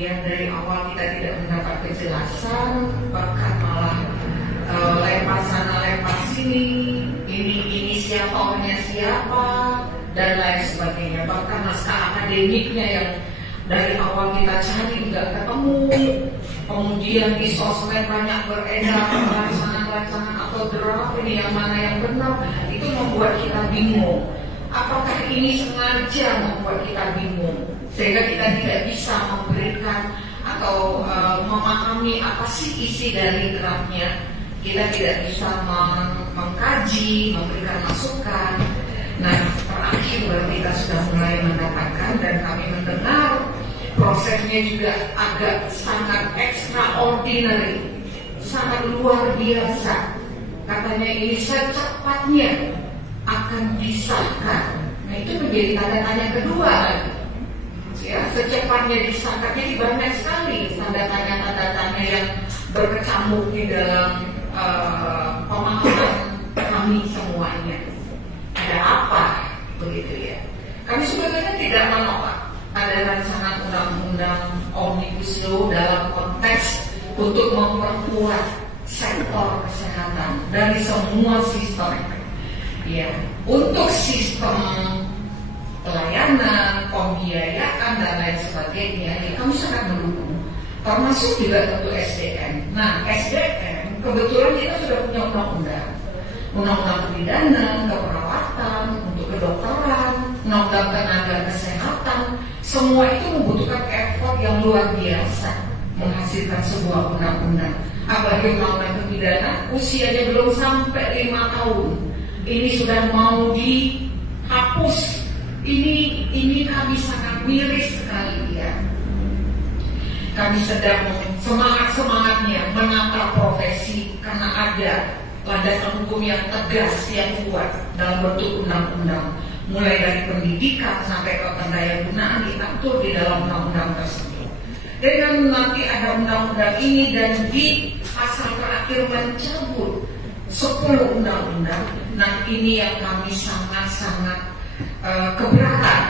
yang dari awal kita tidak mendapat kejelasan, bahkan malah lempar sana lempar sini, ini siapa siapa dan lain sebagainya. Bahkan naskah akademiknya yang dari awal kita cari nggak ketemu, kemudian di sosmed banyak beredar rancangan-rancangan atau draft, ini yang mana yang benar, itu membuat kita bingung. Apakah ini sengaja membuat kita bingung sehingga kita tidak bisa memberikan atau memahami apa sih isi dari draftnya? Kita tidak bisa mengkaji, memberikan masukan. Nah, terakhir berarti kita sudah mulai mendapatkan dan kami mendengar prosesnya juga agak sangat extraordinary, sangat luar biasa. Katanya ini secepatnya akan disahkan. Nah, itu menjadi tanda tanya kedua lagi. Ya, secepatnya disahkan, jadi banyak sekali tanda tanya yang berkecamuk di dalam pemahaman kami semuanya. Ada apa begitu ya? Kami sebetulnya tidak menolak ada rancangan undang-undang Omnibus Law dalam konteks untuk memperkuat sektor kesehatan dari semua sistem. Ya, untuk sistem pelayanan, pembiayaan dan lain sebagainya, ya kami sangat mendukung. Termasuk juga tentu SDM. Nah, SDM kebetulan kita sudah punya undang-undang kebidanan, keperawatan, untuk kedokteran, undang-undang tenaga kesehatan. Semua itu membutuhkan effort yang luar biasa menghasilkan sebuah undang-undang. Apalagi undang-undang kebidanan usianya belum sampai 5 tahun. Ini sudah mau dihapus. Ini kami sangat miris sekali ya. Kami sedang semangat-semangatnya menata profesi karena ada landasan hukum yang tegas, yang kuat dalam bentuk undang-undang. Mulai dari pendidikan sampai ke pendayagunaan diatur di dalam undang-undang tersebut. Dengan nanti ada undang-undang ini dan di pasal terakhir mencabut 10 undang-undang. Nah, ini yang kami sangat-sangat keberatan.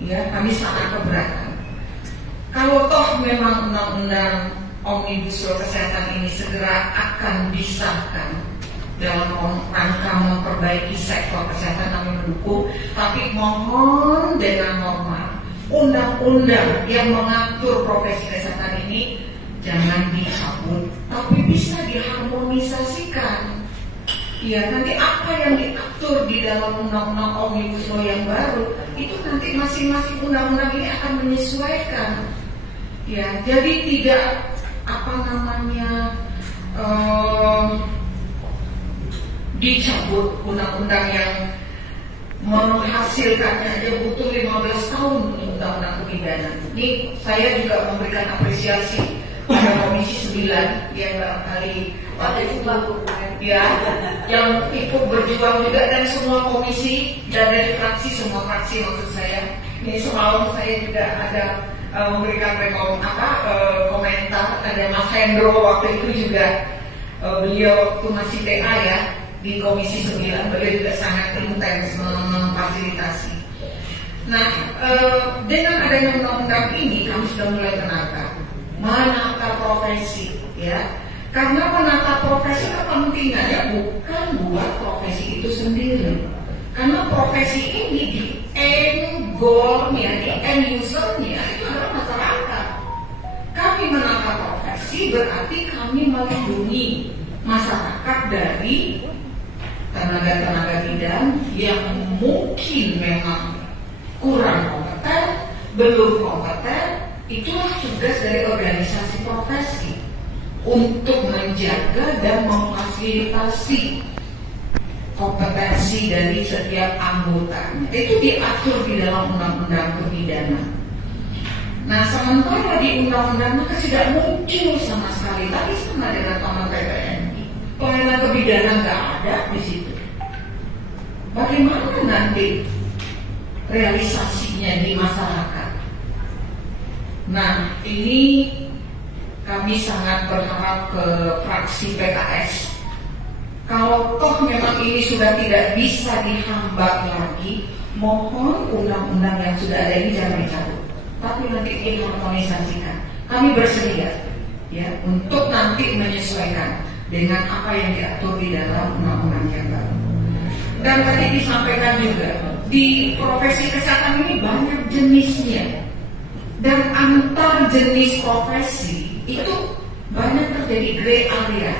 Ya, kami sangat keberatan. Kalau toh memang undang-undang Omnibus Law Kesehatan ini segera akan disahkan dalam rangka memperbaiki sektor kesehatan, kami mendukung. Tapi mohon dengan norma, undang-undang yang mengatur profesi kesehatan ini jangan dicabut, tapi bisa diharmonisasikan. Ya, nanti apa yang diatur di dalam undang-undang Omnibus Law yang baru itu nanti masing-masing undang-undang ini akan menyesuaikan. Ya, jadi tidak dicabut undang-undang yang menghasilkannya aja butuh 15 tahun untuk undang-undang kebidanan. Ini saya juga memberikan apresiasi pada Komisi 9 yang barangkali yang ikut berjuang juga, dan semua komisi dan dari fraksi, semua fraksi maksud saya. Ini semalam saya juga ada memberikan komentar. Ada Mas Hendro waktu itu juga, beliau waktu masih TA ya di Komisi 9, beliau juga sangat intens memfasilitasi. Nah, dengan adanya undang-undang ini kami sudah mulai menata profesi ya. Karena menata profesi kepentingannya bukan buat profesi itu sendiri. Karena profesi ini di end goal-nya, di end user-nya itu adalah masyarakat. Kami menata profesi berarti kami melindungi masyarakat dari tenaga-tenaga bidan yang mungkin memang kurang kompeten, belum kompeten. Itulah tugas dari organisasi profesi untuk menjaga dan memfasilitasi kompetensi dari setiap anggotanya. Itu diatur di dalam undang-undang kebidanan. Nah, sementara di undang-undang maka tidak muncul sama sekali. Tapi sama dengan Taman PPNI, pelayanan kebidanan nggak ada di situ. Bagaimana nanti realisasinya di masyarakat? Nah, ini kami sangat berharap ke fraksi PKS. Kalau toh memang ini sudah tidak bisa dihambat lagi, mohon undang-undang yang sudah ada ini jangan dicabut. Tapi nanti diharmonisasikan. Kami bersedia ya untuk nanti menyesuaikan dengan apa yang diatur di dalam undang-undang yang baru. Dan tadi disampaikan juga di profesi kesehatan ini banyak jenisnya, dan antar jenis profesi itu banyak terjadi gray area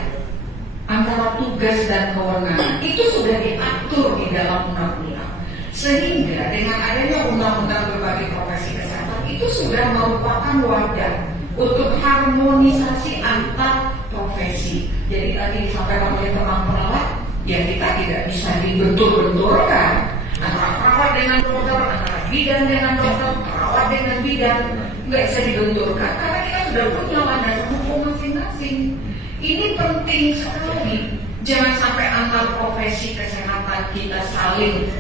antara tugas dan kewenangan. Itu sudah diatur di dalam undang-undang, sehingga dengan adanya undang-undang berbagai profesi kesehatan itu sudah merupakan wadah untuk harmonisasi antar profesi. Jadi tadi disampaikan oleh teman perawat, ya kita tidak bisa dibentur-benturkan antara perawat dengan dokter, antara bidan dengan dokter, perawat dengan bidan, nggak bisa dibenturkan karena kita sudah punya landasan hukum masing-masing. Ini penting sekali. Jangan sampai antar profesi kesehatan kita saling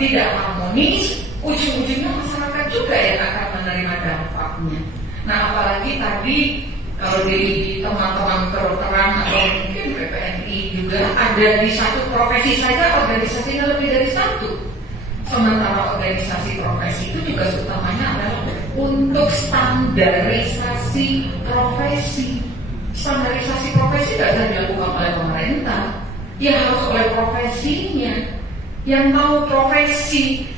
tidak harmonis, ujung-ujungnya masyarakat juga yang akan menerima dampaknya. Nah, apalagi tadi kalau di teman-teman kedokteran atau mungkin PPNI juga ada di satu profesi saja organisasinya lebih dari satu. Sementara organisasi profesi itu juga utamanya adalah untuk standarisasi profesi. Standarisasi profesi tidak bisa dilakukan oleh pemerintah, ya harus oleh profesinya. Yang tahu profesi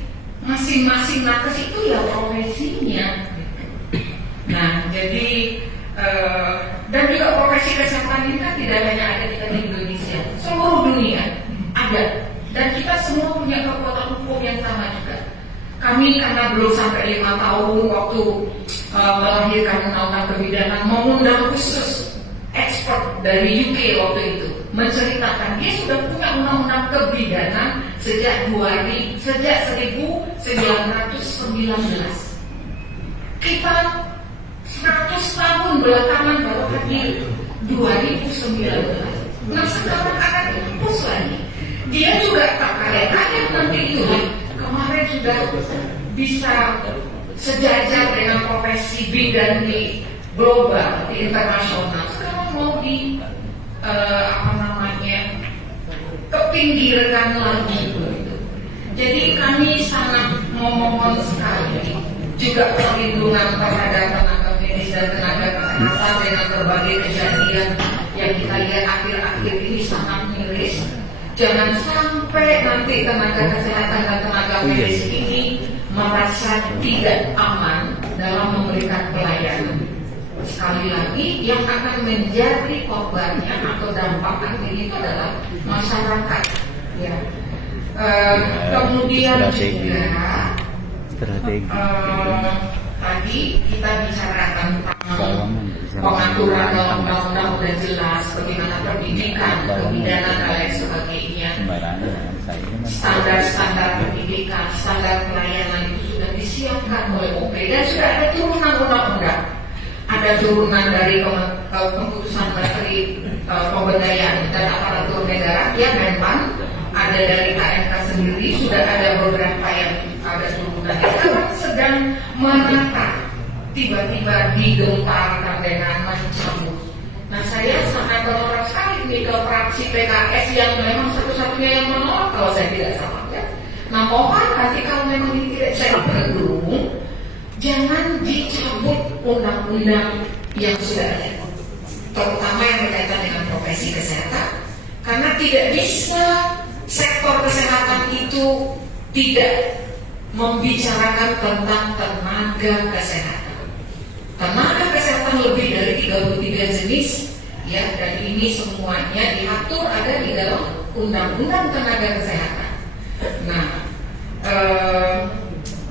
masing-masing nakes itu ya profesinya. Nah, jadi dan juga profesi kesehatan ini kan tidak hanya ada di Indonesia, seluruh dunia ada. Dan kita semua punya kekuatan hukum yang sama juga. Kami karena belum sampai 5 tahun waktu melahirkan undang-undang kebidanan, mengundang khusus expert dari UK waktu itu menceritakan dia sudah punya undang-undang kebidanan sejak 1919. Kita 100 tahun belakangan baru hadir 2019. Nah, sekarang akan dihapus lagi. Dia juga tak kayak nanti itu. Kemarin sudah bisa sejajar dengan profesi bidan di global, di internasional. Sekarang mau di kepinggirkan lagi. Jadi kami sangat memohon sekali juga perlindungan terhadap tenaga medis dan tenaga kesehatan dengan berbagai kejadian yang kita lihat akhir-akhir ini sangat miris. Jangan sampai nanti tenaga kesehatan dan tenaga medis ini merasa tidak aman dalam memberikan pelayanan. Sekali lagi, yang akan menjadi korbannya atau dampak ini itu adalah masyarakat. Ya. Kemudian juga tadi kita bicara tentang pengaturan dalam undang-undang sudah jelas, bagaimana pendidikan, kebidanan dan lain sebagainya. Standar-standar pendidikan, standar pelayanan itu sudah disiapkan oleh OP dan sudah ada turunan undang-undang. Ada turunan dari keputusan Menteri Pemberdayaan dan Aparatur Negara, ya Menpan, ada dari KMK sendiri, sudah ada beberapa yang ada turunan. Sekarang sedang menata, tiba-tiba digemparkan dengan mencabut. Nah, saya sangat berharap sekali nih ke fraksi PKS yang memang satu-satunya yang menolak kalau saya tidak salah ya. Nah, mohon nanti kalau memang ini tidak saya berdukung, jangan dicabut undang-undang yang sudah ada, terutama yang berkaitan dengan profesi kesehatan, karena tidak bisa sektor kesehatan itu tidak membicarakan tentang tenaga kesehatan. Tenaga kesehatan lebih dari 33 jenis, ya, dan ini semuanya diatur ada di dalam Undang-Undang Tenaga Kesehatan. Nah,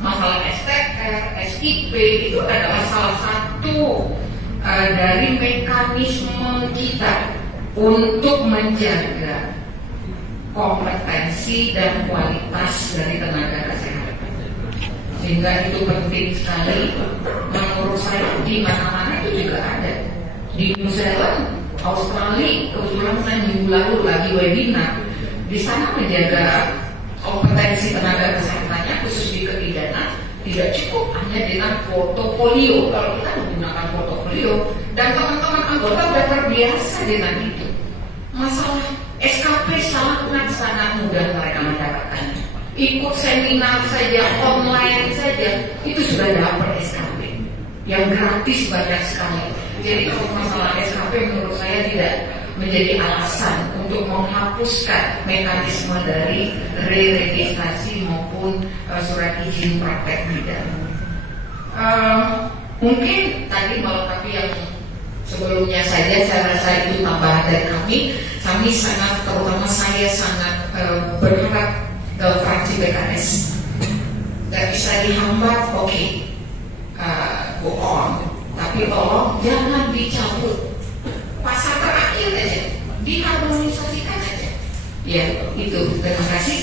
masalah STR, SIP itu adalah salah satu dari mekanisme kita untuk menjaga kompetensi dan kualitas dari tenaga kesehatan. Sehingga itu penting sekali. Menurut saya di mana-mana itu juga ada. Di New Zealand, Australia, kebetulan saya minggu lalu lagi webinar. Di sana menjaga kompetensi tenaga kesehatannya khusus di kebidanan tidak cukup hanya dengan portofolio. Kalau kita menggunakan portofolio dan teman-teman anggota sudah terbiasa dengan itu, masalah SKP sangat mudah mereka mendapatkannya. Ikut seminar saja, online saja, itu sudah dapat SKP. yang gratis banyak sekali. Jadi kalau masalah SKP menurut saya tidak menjadi alasan untuk menghapuskan mekanisme dari re-registrasi maupun surat izin praktek bidan. Mungkin tadi melengkapi yang sebelumnya saja, saya rasa itu tambahan dari kami. Kami sangat, terutama saya sangat berharap ke fraksi PKS. Gak bisa dihambat, oke, go on. Tapi tolong jangan dicabut. Pasal terakhir aja, diharmonisasikan aja. Ya, itu. Terima kasih.